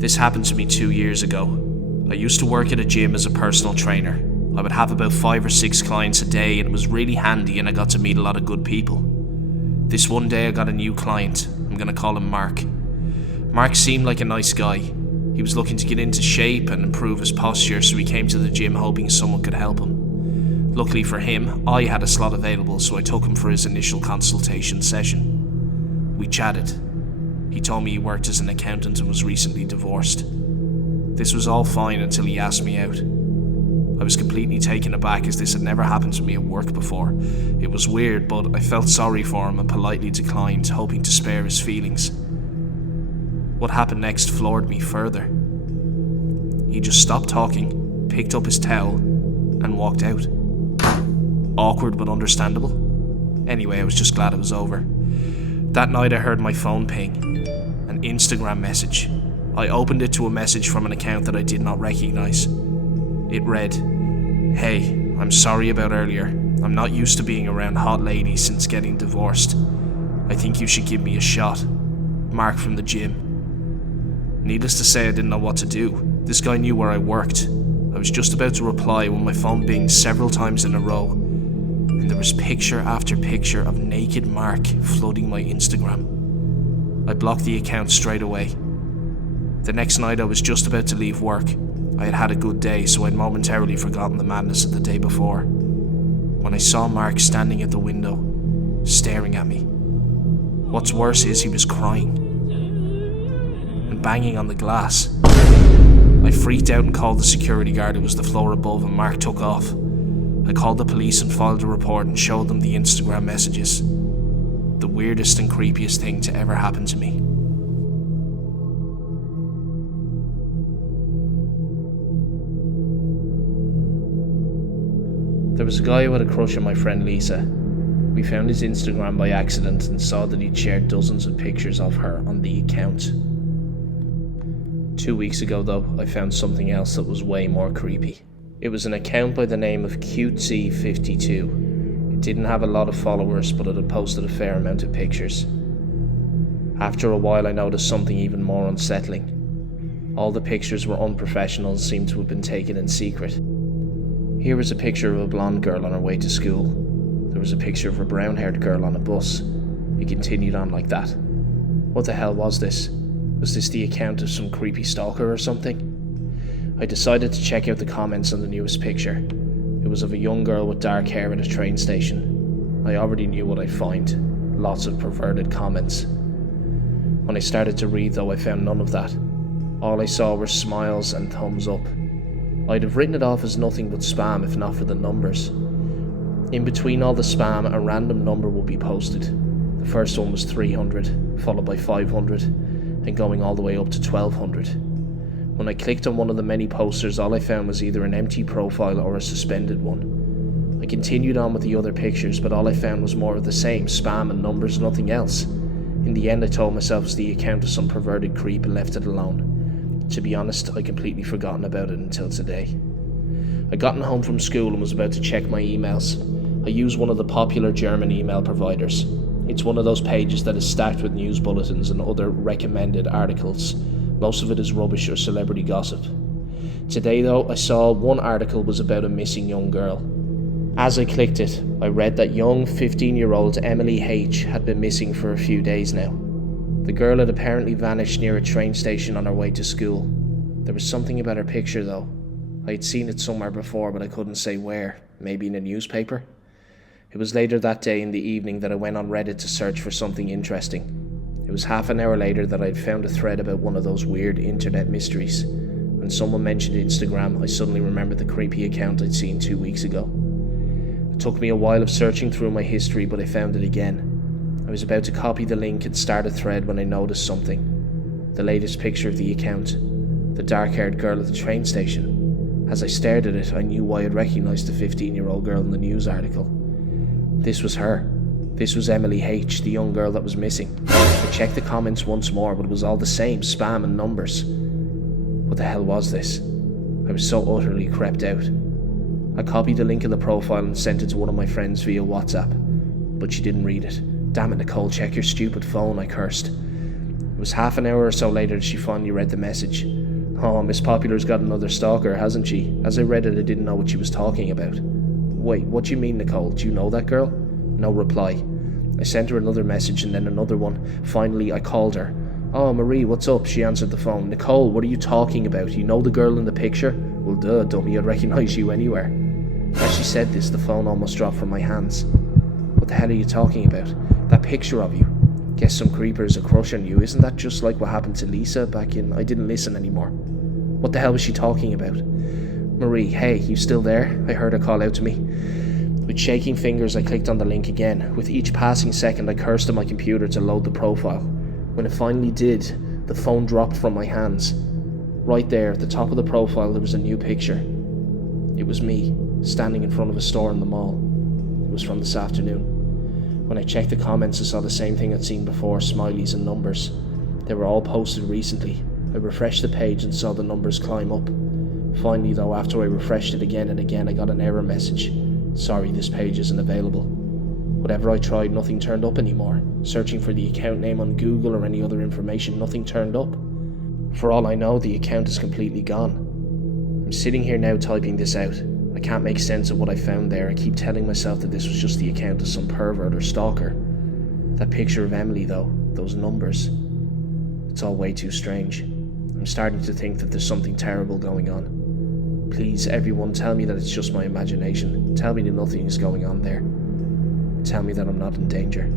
This happened to me 2 years ago. I used to work at a gym as a personal trainer. I would have about 5 or 6 clients a day, and it was really handy, and I got to meet a lot of good people. This one day I got a new client. I'm going to call him Mark. Mark seemed like a nice guy. He was looking to get into shape and improve his posture, so he came to the gym hoping someone could help him. Luckily for him, I had a slot available, so I took him for his initial consultation session. We chatted. He told me he worked as an accountant and was recently divorced. This was all fine until he asked me out. I was completely taken aback, as this had never happened to me at work before. It was weird, but I felt sorry for him and politely declined, hoping to spare his feelings. What happened next floored me further. He just stopped talking, picked up his towel, and walked out. Awkward but understandable. Anyway, I was just glad it was over. That night I heard my phone ping. An Instagram message. I opened it to a message from an account that I did not recognize. It read, "Hey, I'm sorry about earlier. I'm not used to being around hot ladies since getting divorced. I think you should give me a shot. Mark from the gym." Needless to say, I didn't know what to do. This guy knew where I worked. I was just about to reply when my phone binged several times in a row, and there was picture after picture of naked Mark flooding my Instagram. I blocked the account straight away. The next night I was just about to leave work. I had had a good day, so I'd momentarily forgotten the madness of the day before, when I saw Mark standing at the window, staring at me. What's worse is he was crying and banging on the glass. I freaked out and called the security guard who was the floor above, and Mark took off. I called the police and filed a report and showed them the Instagram messages. The weirdest and creepiest thing to ever happen to me. There was a guy who had a crush on my friend Lisa. We found his Instagram by accident and saw that he'd shared dozens of pictures of her on the account. 2 weeks ago though, I found something else that was way more creepy. It was an account by the name of Cutesy52. It didn't have a lot of followers, but it had posted a fair amount of pictures. After a while I noticed something even more unsettling. All the pictures were unprofessional and seemed to have been taken in secret. Here was a picture of a blonde girl on her way to school. There was a picture of a brown-haired girl on a bus. It continued on like that. What the hell was this? Was this the account of some creepy stalker or something? I decided to check out the comments on the newest picture. It was of a young girl with dark hair at a train station. I already knew what I'd find. Lots of perverted comments. When I started to read though, I found none of that. All I saw were smiles and thumbs up. I'd have written it off as nothing but spam if not for the numbers. In between all the spam, a random number would be posted. The first one was 300, followed by 500, and going all the way up to 1200. When I clicked on one of the many posters, all I found was either an empty profile or a suspended one. I continued on with the other pictures, but all I found was more of the same, spam and numbers, nothing else. In the end, I told myself it was the account of some perverted creep and left it alone. To be honest, I'd completely forgotten about it until today. I'd gotten home from school and was about to check my emails. I used one of the popular German email providers. It's one of those pages that is stacked with news bulletins and other recommended articles. Most of it is rubbish or celebrity gossip. Today though, I saw one article was about a missing young girl. As I clicked it, I read that young 15-year-old Emily H. had been missing for a few days now. The girl had apparently vanished near a train station on her way to school. There was something about her picture though. I had seen it somewhere before, but I couldn't say where. Maybe in a newspaper? It was later that day in the evening that I went on Reddit to search for something interesting. It was half an hour later that I had found a thread about one of those weird internet mysteries. When someone mentioned Instagram, I suddenly remembered the creepy account I'd seen 2 weeks ago. It took me a while of searching through my history, but I found it again. I was about to copy the link and start a thread when I noticed something. The latest picture of the account. The dark-haired girl at the train station. As I stared at it, I knew why I'd recognized the 15-year-old girl in the news article. This was her. This was Emily H., the young girl that was missing. I checked the comments once more, but it was all the same, spam and numbers. What the hell was this? I was so utterly creeped out. I copied the link in the profile and sent it to one of my friends via WhatsApp, but she didn't read it. Damn it, Nicole, check your stupid phone, I cursed. was half an hour or so later that she finally read the message. Oh, Miss Popular's got another stalker, hasn't she? As I read it, I didn't know what she was talking about. Wait, what do you mean, Nicole? Do you know that girl? No reply. I sent her another message and then another one. Finally, I called her. Oh, Marie, what's up? She answered the phone. Nicole, what are you talking about? You know the girl in the picture? Well, duh, dummy, I'd recognise you anywhere. As she said this, the phone almost dropped from my hands. What the hell are you talking about? That picture of you. Guess some creeper is a crush on you. Isn't that just like what happened to Lisa back in... I didn't listen anymore. What the hell was she talking about? Marie, hey, you still there? I heard her call out to me. With shaking fingers, I clicked on the link again. With each passing second, I cursed at my computer to load the profile. When it finally did, the phone dropped from my hands. Right there, at the top of the profile, there was a new picture. It was me, standing in front of a store in the mall. It was from this afternoon. When I checked the comments, I saw the same thing I'd seen before, smileys and numbers. They were all posted recently. I refreshed the page and saw the numbers climb up. Finally, though, after I refreshed it again and again, I got an error message. Sorry, this page isn't available. Whatever I tried, nothing turned up anymore. Searching for the account name on Google or any other information, nothing turned up. For all I know, the account is completely gone. I'm sitting here now typing this out. I can't make sense of what I found there. I keep telling myself that this was just the account of some pervert or stalker. That picture of Emily, though, those numbers. It's all way too strange. I'm starting to think that there's something terrible going on. Please, everyone, tell me that it's just my imagination. Tell me that nothing is going on there. Tell me that I'm not in danger.